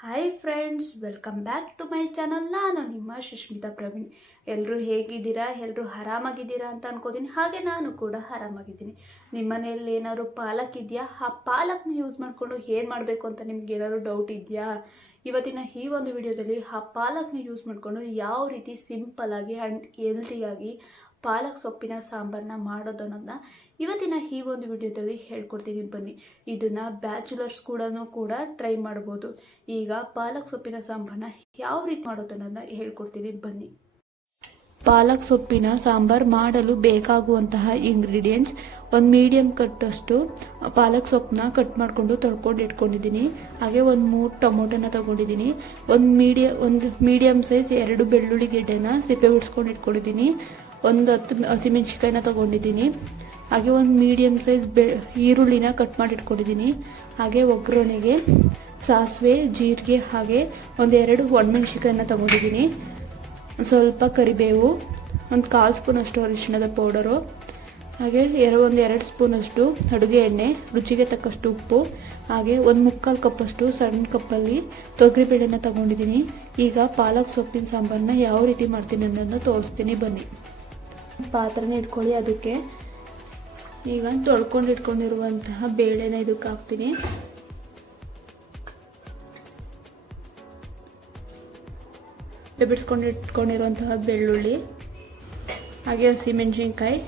Hi friends welcome back to my channel ನಾನು ನಿಮ್ಮ ಸುಷ್ಮಿತಾ ಪ್ರವೀಣ್. ಎಲ್ಲರೂ ಹೇಗಿದ್ದೀರಾ? ಎಲ್ಲರೂ ಆರಾಮಾಗಿದ್ದೀರಾ ಅಂತ ಅನ್ಕೋತೀನಿ. ಹಾಗೆ ನಾನು ಕೂಡ ಆರಾಮಾಗಿದ್ದೀನಿ. ನಿಮ್ಮ ಮನೆಯಲ್ಲಿ ಏನಾದ್ರು ಪಾಲಕ್ ಇದೆಯಾ? ಆ ಪಾಲಕ್ನ ಯೂಸ್ ಮಾಡಿಕೊಂಡು ಏನು ಮಾಡಬೇಕು ಅಂತ ನಿಮ್ಗೆ ಏನಾದ್ರು ಡೌಟ್ ಇದೆಯಾ? ಇವತ್ತಿನ ಈ ಒಂದು ವಿಡಿಯೋದಲ್ಲಿ ಆ ಪಾಲಕ್ನ ಯೂಸ್ ಮಾಡಿಕೊಂಡು ಯಾವ ರೀತಿ ಸಿಂಪಲ್ಲಾಗಿ ಆ್ಯಂಡ್ ಹೆಲ್ತಿಯಾಗಿ ಪಾಲಕ್ ಸೊಪ್ಪಿನ ಸಾಂಬಾರನ್ನ ಮಾಡೋದು ಅನ್ನೋದನ್ನ ಇವತ್ತಿನ ಈ ಒಂದು ವಿಡಿಯೋದಲ್ಲಿ ಹೇಳ್ಕೊಡ್ತೀನಿ ಬನ್ನಿ. ಇದನ್ನು ಬ್ಯಾಚುಲರ್ಸ್ ಕೂಡ ಕೂಡ ಟ್ರೈ ಮಾಡ್ಬೋದು. ಈಗ ಪಾಲಕ್ ಸೊಪ್ಪಿನ ಸಾಂಬಾರನ್ನ ಯಾವ ರೀತಿ ಮಾಡೋದು ಅನ್ನೋದನ್ನ ಹೇಳ್ಕೊಡ್ತೀನಿ ಬನ್ನಿ. ಪಾಲಕ್ ಸೊಪ್ಪಿನ ಸಾಂಬಾರ್ ಮಾಡಲು ಬೇಕಾಗುವಂತಹ ಇಂಗ್ರೀಡಿಯೆಂಟ್ಸ್ ಒಂದು ಮೀಡಿಯಮ್ ಕಟ್ಟಷ್ಟು ಪಾಲಕ್ ಸೊಪ್ಪನ್ನ ಕಟ್ ಮಾಡಿಕೊಂಡು ತೊಳ್ಕೊಂಡು ಇಟ್ಕೊಂಡಿದ್ದೀನಿ. ಹಾಗೆ ಒಂದು ಮೂರು ಟೊಮೊಟೊನ ತಗೊಂಡಿದ್ದೀನಿ. ಒಂದು ಮೀಡಿಯ ಒಂದು ಮೀಡಿಯಮ್ ಸೈಜ್ ಎರಡು ಬೆಳ್ಳುಳ್ಳಿ ಗೆಡ್ಡೆನ ಸಿಪ್ಪೆ ಬಿಡಿಸ್ಕೊಂಡು ಇಟ್ಕೊಂಡಿದ್ದೀನಿ. ಒಂದು ಹತ್ತು ಹಸಿಮೆಣ್ಸಿಕಾಯಿನ ತಗೊಂಡಿದ್ದೀನಿ. ಹಾಗೆ ಒಂದು ಮೀಡಿಯಮ್ ಸೈಜ್ ಬೆ ಈರುಳ್ಳಿನ ಕಟ್ ಮಾಡಿ ಇಟ್ಕೊಂಡಿದ್ದೀನಿ ಹಾಗೆ ಒಗ್ಗರಣೆಗೆ ಸಾಸಿವೆ, ಜೀರಿಗೆ ಹಾಗೆ ಒಂದೆರಡು ಒಣಮೆಣ್ಸಿಕಾಯಿನ ತಗೊಂಡಿದ್ದೀನಿ. ಸ್ವಲ್ಪ ಕರಿಬೇವು, ಒಂದು ಕಾಲು ಸ್ಪೂನಷ್ಟು ಅರಿಶಿಣದ ಪೌಡರು ಹಾಗೆ ಎರಡು ಒಂದು ಎರಡು ಸ್ಪೂನಷ್ಟು ಅಡುಗೆ ಎಣ್ಣೆ, ರುಚಿಗೆ ತಕ್ಕಷ್ಟು ಉಪ್ಪು, ಹಾಗೆ ಒಂದು ಮುಕ್ಕಾಲು ಕಪ್ಪಷ್ಟು ಸಣ್ಣ ಕಪ್ಪಲ್ಲಿ ತೊಗರಿಬೇಳೆನ ತಗೊಂಡಿದ್ದೀನಿ. ಈಗ ಪಾಲಕ್ ಸೊಪ್ಪಿನ ಸಾಂಬಾರನ್ನ ಯಾವ ರೀತಿ ಮಾಡ್ತೀನಿ ಅನ್ನೋದನ್ನ ತೋರಿಸ್ತೀನಿ, ಬನ್ನಿ. ಪಾತ್ರೆನ ಇಟ್ಕೊಳ್ಳಿ ಅದಕ್ಕೆ. ಈಗ ತೊಳ್ಕೊಂಡು ಇಟ್ಕೊಂಡಿರುವಂತಹ ಬೇಳೆನ ಇದಕ್ಕೆ ಹಾಕ್ತೀನಿ. ಬಿಡಿಸ್ಕೊಂಡು ಇಟ್ಕೊಂಡಿರುವಂತಹ ಬೆಳ್ಳುಳ್ಳಿ, ಹಾಗೆ ಹಸಿಮೆಣಸಿನ್ಕಾಯಿ,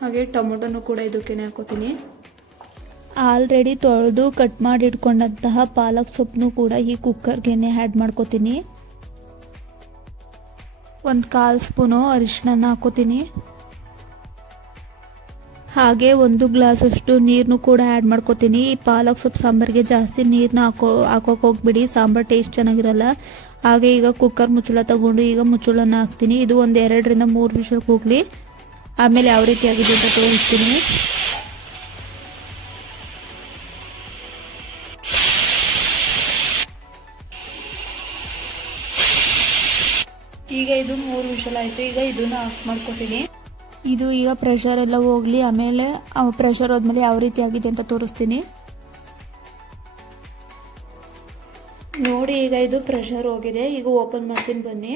ಹಾಗೆ ಟೊಮೊಟೊನು ಕೂಡ ಇದಕ್ಕೆ ಹಾಕೋತೀನಿ. ಆಲ್ರೆಡಿ ತೊಳೆದು ಕಟ್ ಮಾಡಿ ಇಟ್ಕೊಂಡಂತಹ ಪಾಲಕ್ ಸೊಪ್ಪನ್ನು ಕೂಡ ಈ ಕುಕ್ಕರ್ಗೆ ಆ್ಯಡ್ ಮಾಡ್ಕೋತೀನಿ. ಒಂದು ಕಾಲು ಸ್ಪೂನು ಅರಿಶಿನ ಹಾಕೋತೀನಿ. ಹಾಗೆ ಒಂದು ಗ್ಲಾಸಷ್ಟು ನೀರನ್ನು ಕೂಡ ಆ್ಯಡ್ ಮಾಡ್ಕೋತೀನಿ. ಈ ಪಾಲಕ್ ಸೊಪ್ಪು ಸಾಂಬಾರಿಗೆ ಜಾಸ್ತಿ ನೀರನ್ನ ಹಾಕೋ, ಹಾಕೋಕೆ ಹೋಗ್ಬಿಡಿ. ಸಾಂಬಾರು ಟೇಸ್ಟ್ ಚೆನ್ನಾಗಿರಲ್ಲ. ಹಾಗೆ ಈಗ ಕುಕ್ಕರ್ ಮುಚ್ಚಳ ತಗೊಂಡು ಈಗ ಮುಚ್ಚಳನ ಹಾಕ್ತೀನಿ. ಇದು ಒಂದು ಎರಡರಿಂದ ಮೂರು ವಿಷಲ್ ಹೋಗ್ಲಿ ಆಮೇಲೆ ಯಾವ ರೀತಿ ಆಗಿದೆ ಅಂತ ತೋರಿಸ್ತೀನಿ. ಈಗ ಇದು ಮೂರು ವಿಷಲ್ ಆಯ್ತು. ಈಗ ಇದನ್ನ ಆಫ್ ಮಾಡ್ಕೊತೀನಿ. ಇದು ಈಗ ಪ್ರೆಷರ್ ಎಲ್ಲ ಹೋಗ್ಲಿ ಆಮೇಲೆ ಪ್ರೆಷರ್ ಹೋದ್ಮೇಲೆ ಯಾವ ರೀತಿ ಆಗಿದೆ ಅಂತ ತೋರಿಸ್ತೀನಿ. ನೋಡಿ ಈಗ ಇದು ಪ್ರೆಷರ್ ಹೋಗಿದೆ. ಈಗ ಓಪನ್ ಮಾಡ್ತೀನಿ ಬನ್ನಿ.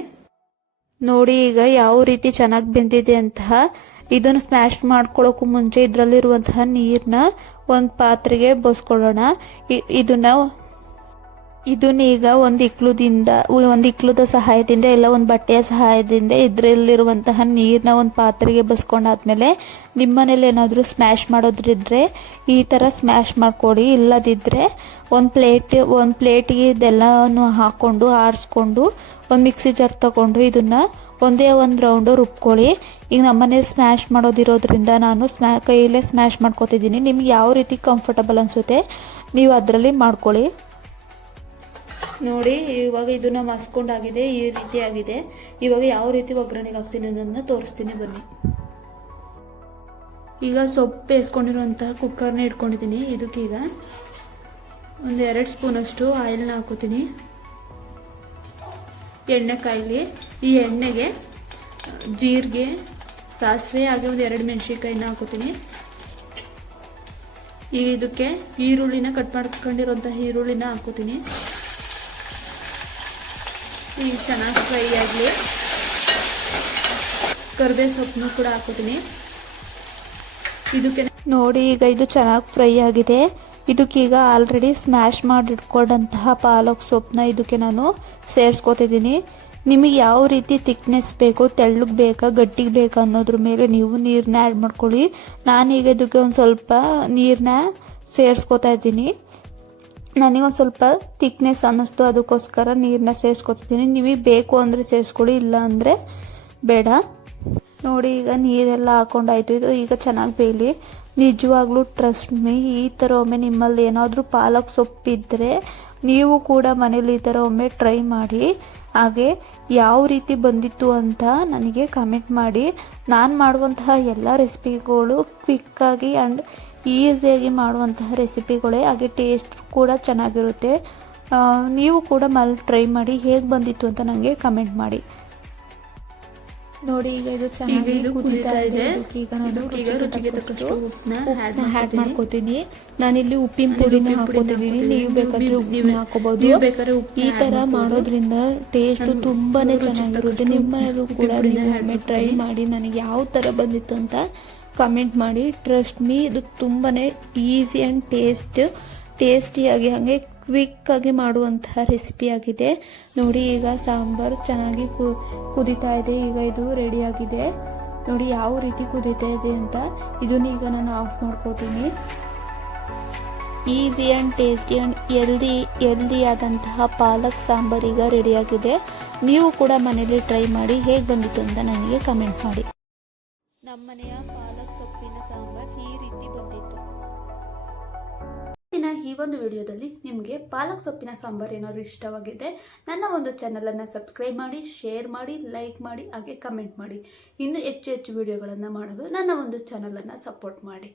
ನೋಡಿ ಈಗ ಯಾವ ರೀತಿ ಚೆನ್ನಾಗಿ ಬೆಂದಿದೆ ಅಂತ. ಇದನ್ನು ಸ್ಮ್ಯಾಶ್ ಮಾಡ್ಕೊಳ್ಳೋಕ್ಕೂ ಮುಂಚೆ ಇದರಲ್ಲಿರುವಂತಹ ನೀರನ್ನ ಒಂದು ಪಾತ್ರೆಗೆ ಬಸ್ಕೊಳ್ಳೋಣ. ಇದನ್ನ ಇದನ್ನ ಈಗ ಒಂದು ಇಕ್ಲುದಿಂದ ಒಂದು ಇಕ್ಲುದ ಸಹಾಯದಿಂದ ಇಲ್ಲ, ಒಂದು ಬಟ್ಟೆಯ ಸಹಾಯದಿಂದ ಇದರಲ್ಲಿರುವಂತಹ ನೀರನ್ನ ಒಂದು ಪಾತ್ರೆಗೆ ಬಸ್ಕೊಂಡಾದ್ಮೇಲೆ ನಿಮ್ಮನೇಲಿ ಏನಾದರೂ ಸ್ಮ್ಯಾಶ್ ಮಾಡೋದ್ರಿದ್ರೆ ಈ ಥರ ಸ್ಮ್ಯಾಶ್ ಮಾಡ್ಕೊಡಿ. ಇಲ್ಲದಿದ್ದರೆ ಒಂದು ಪ್ಲೇಟ್ ಒಂದು ಪ್ಲೇಟಿಗೆ ಇದೆಲ್ಲವನ್ನು ಹಾಕ್ಕೊಂಡು ಆರಿಸ್ಕೊಂಡು, ಒಂದು ಮಿಕ್ಸಿ ಜಾರ್ ತಗೊಂಡು ಇದನ್ನ ಒಂದೇ ಒಂದು ರೌಂಡು ರುಬ್ಕೊಳ್ಳಿ. ಈಗ ನಮ್ಮನೇಲಿ ಸ್ಮ್ಯಾಶ್ ಮಾಡೋದಿರೋದ್ರಿಂದ ನಾನು ಸ್ಮ್ಯಾ ಕೈಯಲ್ಲೇ ಸ್ಮ್ಯಾಶ್ ಮಾಡ್ಕೊತಿದ್ದೀನಿ. ನಿಮ್ಗೆ ಯಾವ ರೀತಿ ಕಂಫರ್ಟಬಲ್ ಅನಿಸುತ್ತೆ, ನೀವು ಅದರಲ್ಲಿ ಮಾಡ್ಕೊಳ್ಳಿ. ನೋಡಿ, ಇವಾಗ ಇದನ್ನ ಮಸ್ಕೊಂಡಾಗಿದೆ ಈ ರೀತಿ ಆಗಿದೆ. ಇವಾಗ ಯಾವ ರೀತಿ ಒಗ್ಗರಣೆಗೆ ಹಾಕ್ತೀನಿ ಅನ್ನೋದನ್ನ ತೋರಿಸ್ತೀನಿ ಬನ್ನಿ. ಈಗ ಸೊಪ್ಪು ಬೇಯಿಸ್ಕೊಂಡಿರುವಂತಹ ಕುಕ್ಕರ್ನ ಇಟ್ಕೊಂಡಿದ್ದೀನಿ. ಇದಕ್ಕೀಗ ಒಂದು ಎರಡು ಸ್ಪೂನಷ್ಟು ಆಯಿಲ್ನ ಹಾಕೋತೀನಿ. ಎಣ್ಣೆ ಕಾಯಿಲಿ. ಈ ಎಣ್ಣೆಗೆ, ಜೀರಿಗೆ, ಸಾಸಿವೆ, ಹಾಗೆ ಒಂದು ಎರಡು ಮೆಣಸಿನ್ಕಾಯಿನ ಹಾಕೋತೀನಿ. ಈಗ ಇದಕ್ಕೆ ಈರುಳ್ಳಿನ ಕಟ್ ಮಾಡ್ಕೊಂಡಿರುವಂತಹ ಈರುಳ್ಳಿನ ಹಾಕೋತೀನಿ. ಈಗ ಚೆನ್ನಾಗಿ ಫ್ರೈ ಆಗಲಿ. ಕರ್ಬೇ ಸೊಪ್ಪನ್ನು ಕೂಡ ಹಾಕೋತೀನಿ ಇದಕ್ಕೆ ನೋಡಿ, ಈಗ ಇದು ಚೆನ್ನಾಗಿ ಫ್ರೈ ಆಗಿದೆ. ಇದಕ್ಕೀಗ ಆಲ್ರೆಡಿ ಸ್ಮ್ಯಾಶ್ ಮಾಡಿ ಇಟ್ಕೊಂಡಂತಹ ಪಾಲಕ್ ಸೊಪ್ಪನ್ನ ಇದಕ್ಕೆ ನಾನು ಸೇರಿಸ್ಕೊತಿದ್ದೀನಿ. ನಿಮಗೆ ಯಾವ ರೀತಿ ಥಿಕ್ನೆಸ್ ಬೇಕು, ತೆಳ್ಳಗೆ ಬೇಕಾ, ಗಟ್ಟಿಗೆ ಬೇಕಾ ಅನ್ನೋದ್ರ ಮೇಲೆ ನೀವು ನೀರನ್ನ ಆ್ಯಡ್ ಮಾಡ್ಕೊಳ್ಳಿ. ನಾನೀಗ ಇದಕ್ಕೆ ಒಂದು ಸ್ವಲ್ಪ ನೀರನ್ನ ಸೇರಿಸ್ಕೊತಾ ಇದ್ದೀನಿ. ನನಗೊಂದು ಸ್ವಲ್ಪ ಥಿಕ್ನೆಸ್ ಅನ್ನಿಸ್ತು. ಅದಕ್ಕೋಸ್ಕರ ನೀರನ್ನ ಸೇರಿಸ್ಕೊತಿದ್ದೀನಿ. ನಿಮಗೆ ಬೇಕು ಅಂದರೆ ಸೇರಿಸ್ಕೊಳ್ಳಿ, ಇಲ್ಲ ಅಂದರೆ ಬೇಡ. ನೋಡಿ, ಈಗ ನೀರೆಲ್ಲ ಹಾಕೊಂಡಾಯ್ತು. ಇದು ಈಗ ಚೆನ್ನಾಗಿ ಬೇಯಲಿ. ನಿಜವಾಗ್ಲೂ ಟ್ರಸ್ಟ್ ಮೀ ಈ ಥರ ಒಮ್ಮೆ ನಿಮ್ಮಲ್ಲಿ ಏನಾದರೂ ಪಾಲಕ್ ಸೊಪ್ಪಿದ್ದರೆ ನೀವು ಕೂಡ ಮನೇಲಿ ಈ ಥರ ಒಮ್ಮೆ ಟ್ರೈ ಮಾಡಿ. ಹಾಗೆ ಯಾವ ರೀತಿ ಬಂದಿತ್ತು ಅಂತ ನನಗೆ ಕಮೆಂಟ್ ಮಾಡಿ. ನಾನು ಮಾಡುವಂತಹ ಎಲ್ಲ ರೆಸಿಪಿಗಳು ಕ್ವಿಕ್ಕಾಗಿ ಆ್ಯಂಡ್ ಈಸಿಯಾಗಿ ಮಾಡುವಂತಹ ರೆಸಿಪಿಗಳೇ ಹಾಗೆ ಟೇಸ್ಟ್ ಕೂಡ ಚೆನ್ನಾಗಿರುತ್ತೆ. ನೀವು ಕೂಡ ಮಲ್ ಟ್ರೈ ಮಾಡಿ ಹೇಗೆ ಬಂದಿತ್ತು ಅಂತ ನನಗೆ ಕಮೆಂಟ್ ಮಾಡಿ. ನೋಡಿ ಈಗ ಇದು ಚೆನ್ನಾಗಿ ಕುದಿತಾ ಇದೆ. ಈಗ ನಾನು ರುಚಿಗೆ ತಕ್ಕಷ್ಟು ಉಪ್ಪನ್ನ add ಆ್ಯಡ್ ಮಾಡ್ಕೊತೀನಿ. ನಾನಿಲ್ಲಿ ಉಪ್ಪಿನ ಪುಡಿನ ಹಾಕೋತಿದ್ದೀನಿ ನೀವು ಬೇಕಾದ್ರೆ ಉಪ್ಪಿನ ಹಾಕೋಬಹುದು ಈ ತರ ಮಾಡೋದ್ರಿಂದ ಟೇಸ್ಟ್ ತುಂಬಾನೇ ಚೆನ್ನಾಗಿರುತ್ತೆ. ನಿಮ್ಮ ಕೂಡ ನೀವು ಒಮ್ಮೆ ಟ್ರೈ ಮಾಡಿ ನನಗೆ ಯಾವ ತರ ಬಂದಿತ್ತು ಅಂತ ಕಮೆಂಟ್ ಮಾಡಿ. ಟ್ರಸ್ಟ್ ಮೀ ಇದು ತುಂಬಾ ಈಸಿ ಆ್ಯಂಡ್ ಟೇಸ್ಟ್ ಟೇಸ್ಟಿಯಾಗಿ ಹಾಗೆ ಕ್ವಿಕ್ ಆಗಿ ಮಾಡುವಂತಹ ರೆಸಿಪಿ ಆಗಿದೆ. ನೋಡಿ, ಈಗ ಸಾಂಬಾರು ಚೆನ್ನಾಗಿ ಕುದಿತಾ ಇದೆ. ಈಗ ಇದು ರೆಡಿ ಆಗಿದೆ. ನೋಡಿ, ಯಾವ ರೀತಿ ಕುದೀತಾ ಇದೆ ಅಂತ. ಇದನ್ನ ಈಗ ನಾನು ಆಫ್ ಮಾಡ್ಕೋತೀನಿ. ಈಸಿ ಆ್ಯಂಡ್ ಟೇಸ್ಟಿ ಆ್ಯಂಡ್ ಎಲ್ದಿ ಎಲ್ದಿ ಆದಂತಹ ಪಾಲಕ್ ಸಾಂಬಾರ್ ಈಗ ರೆಡಿಯಾಗಿದೆ ನೀವು ಕೂಡ ಮನೇಲಿ ಟ್ರೈ ಮಾಡಿ ಹೇಗೆ ಬಂದಿತ್ತು ಅಂತ ನನಗೆ ಕಮೆಂಟ್ ಮಾಡಿ. ನಮ್ಮನೆಯ ಪಾಲಕ್ ಸೊಪ್ಪಿನ ಸಾಂಬಾರ್ ಈ ರೀತಿ ಬಂದಿತ್ತು. ದಿನ ಈ ಒಂದು ವಿಡಿಯೋದಲ್ಲಿ ನಿಮಗೆ ಪಾಲಕ್ ಸೊಪ್ಪಿನ ಸಾಂಬಾರ್ ಏನಾದರೂ ಇಷ್ಟವಾಗಿದ್ದರೆ ನನ್ನ ಒಂದು ಚಾನಲನ್ನು ಸಬ್ಸ್ಕ್ರೈಬ್ ಮಾಡಿ, ಶೇರ್ ಮಾಡಿ, ಲೈಕ್ ಮಾಡಿ, ಹಾಗೆ ಕಮೆಂಟ್ ಮಾಡಿ. ಇನ್ನೂ ಹೆಚ್ಚು ಹೆಚ್ಚು ವಿಡಿಯೋಗಳನ್ನು ಮಾಡಲು ನನ್ನ ಒಂದು ಚಾನಲನ್ನು ಸಪೋರ್ಟ್ ಮಾಡಿ.